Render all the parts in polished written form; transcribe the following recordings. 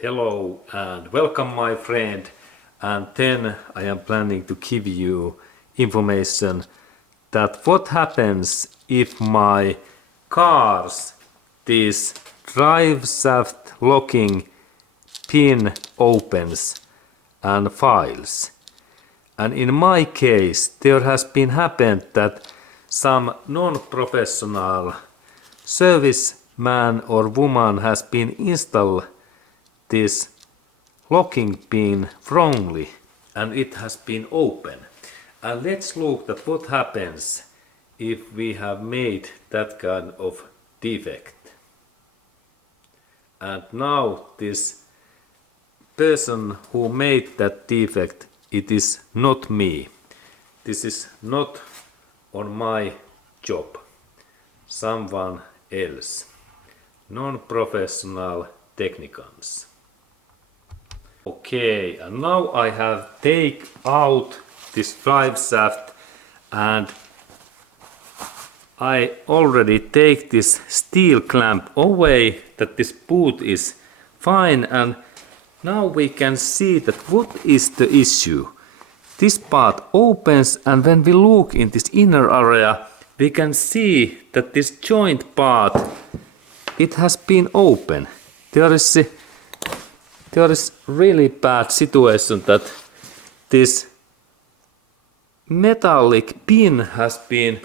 Hello and welcome my friend, and then I am planning to give you information that what happens if my car's this drive shaft locking pin opens and fails. And in my case there has been happened that some non-professional serviceman or woman has been installed this locking pin wrongly and it has been open. And let's look at what happens if we have made that kind of defect. And now this person who made that defect, it is not me. This is not on my job. Someone else. Non-professional technicians. Okay, and now I have take out this drive shaft and I already take this steel clamp away that this boot is fine, and now we can see that what is the issue. This part opens, and when we look in this inner area we can see that this joint part, it has been open. There is really bad situation that this metallic pin has been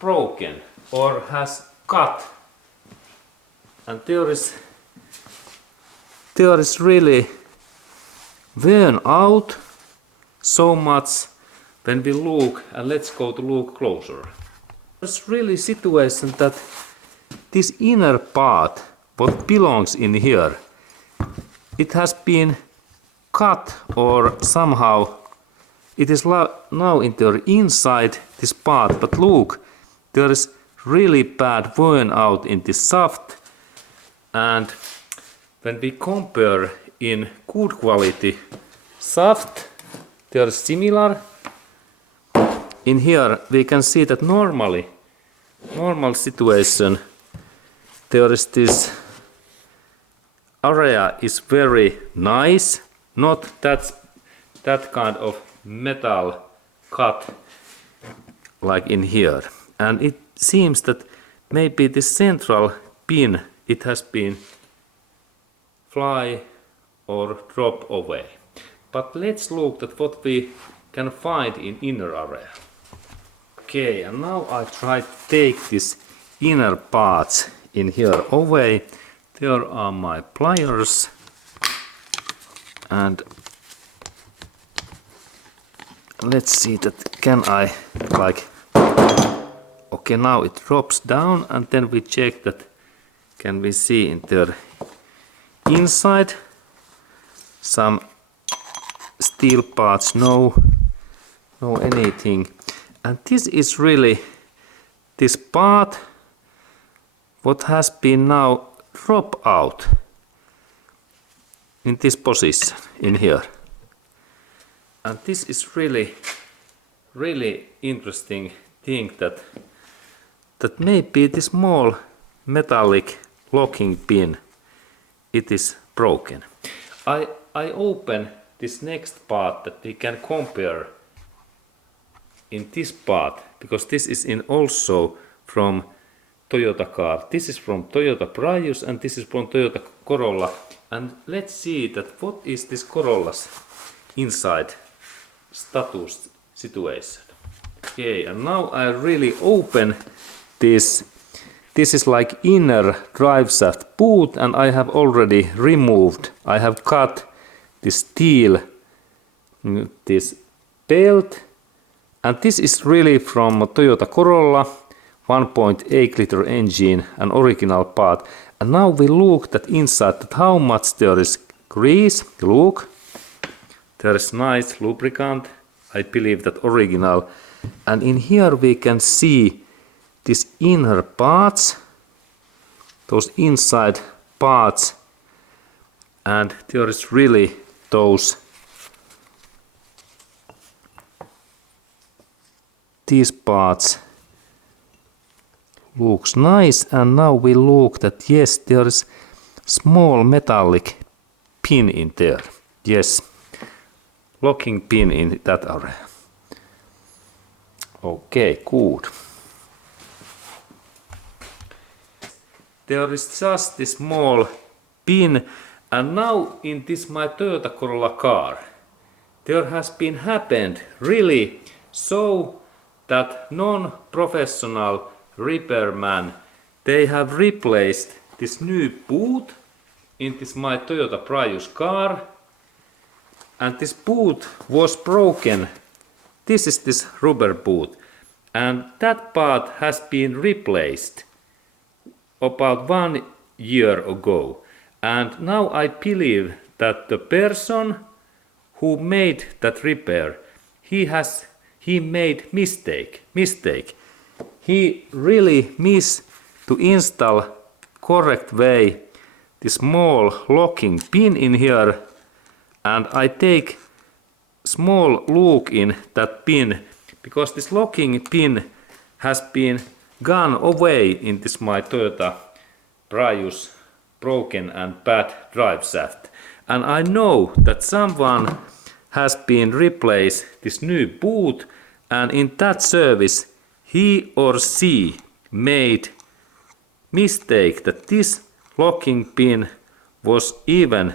broken or has cut, and there is really worn out so much when we look, and let's go to look closer. There's really situation that this inner part what belongs in here, it has been cut or somehow it is now in the inside this part, but look, there is really bad worn out in this shaft, and when we compare in good quality shaft, they are similar. In here we can see that normal situation, there is this area is very nice, not that kind of metal cut like in here, and it seems that maybe the central pin, it has been fly or drop away. But let's look at what we can find in inner area. Okay, and now I try to take this inner parts in here away. There are my pliers, and let's see that can I like, okay, now it drops down, and then we check that can we see in there inside some steel parts, no anything. And this is really this part what has been now drop out in this position in here, and this is really interesting thing that maybe this small metallic locking pin, it is broken. I open this next part that we can compare in this part, because this is in also from Toyota car. This is from Toyota Prius and this is from Toyota Corolla, and let's see that what is this Corolla's inside status situation. Okay, and now I really open this. This is like inner drive shaft boot, and I have already removed, I have cut this steel, this belt, and this is really from Toyota Corolla 1.8 liter engine, an original part. And now we look that inside that how much there is grease. Look, there is nice lubricant, I believe that original, and in here we can see these inner parts, those inside parts, and there is really these parts, looks nice, and now we look that yes, there is small metallic pin in there. Yes, locking pin in that area. Okay, good. There is just this small pin, and now in this my Toyota Corolla car there has been happened really so that non-professional repairman, they have replaced this new boot in this my Toyota Prius car, and this boot was broken. This is this rubber boot, and that part has been replaced about 1 year ago, and now I believe that the person who made that repair, he made mistake. He really missed to install correct way the small locking pin in here, and I take small look in that pin because this locking pin has been gone away in this my Toyota Prius broken and bad drive shaft, and I know that someone has been replaced this new boot, and in that service he or she made mistake that this locking pin was even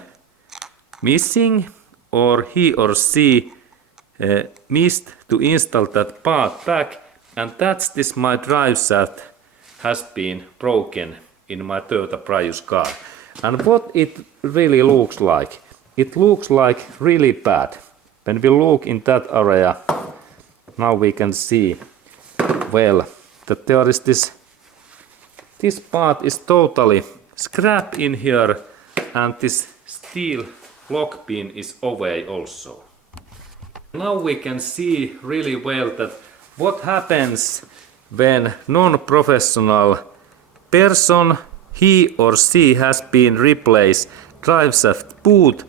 missing, or he or she missed to install that part back, and that's this my drive shaft has been broken in my Toyota Prius car. And what it really looks like, it looks like really bad. When we look in that area, now we can see well that there is this part is totally scrap in here, and this steel lock pin is away also. Now we can see really well that what happens when non-professional person, he or she has been replaced drive shaft boot,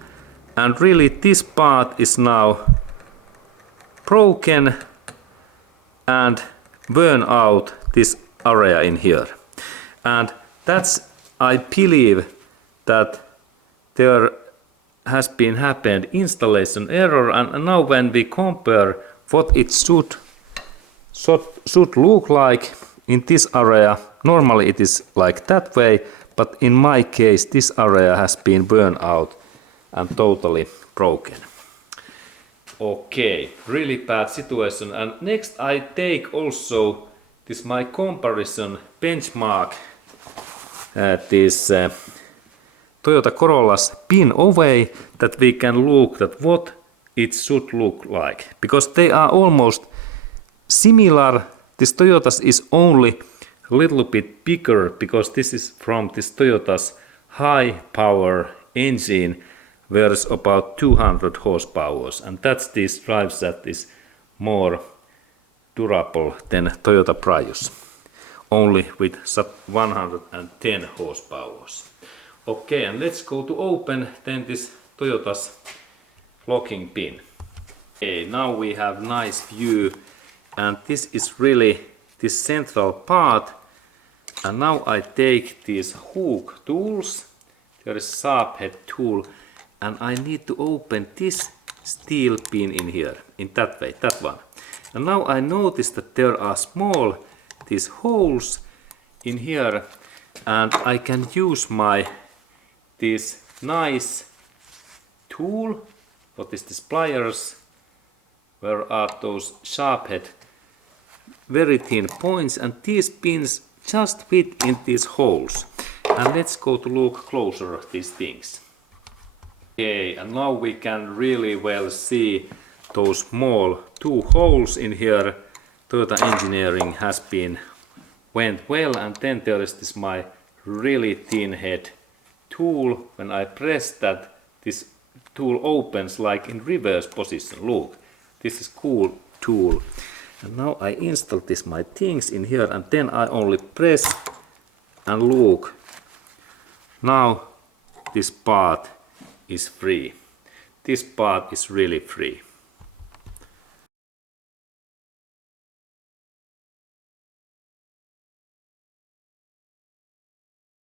and really this part is now broken and burn out this area in here. And that's, I believe that there has been happened installation error, and now when we compare what it should look like in this area, normally it is like that way, but in my case this area has been burned out and totally broken. Okay, really bad situation. And next I take also this my comparison benchmark this Toyota Corolla's pin away, that we can look at what it should look like, because they are almost similar. This Toyota's is only a little bit bigger because this is from this Toyota's high power engine, where it's about 200 horsepower, and that's this drive shaft is more durable than Toyota Prius, only with 110 horsepower. Okay, and let's go to open then this Toyota's locking pin. Okay, now we have nice view, and this is really this central part. And now I take these hook tools, there is sharp head tool, and I need to open this steel pin in here, in that way, that one. And now I notice that there are small these holes in here, and I can use my this nice tool, what is this, pliers, where are those sharp head very thin points, and these pins just fit in these holes. And let's go to look closer at these things. Okay, and now we can really well see those small two holes in here. Toyota engineering has been went well, and then there is this my really thin head tool. When I press that, this tool opens like in reverse position. Look, this is cool tool. And now I install this my things in here, and then I only press and look. Now this part is free. This part is really free.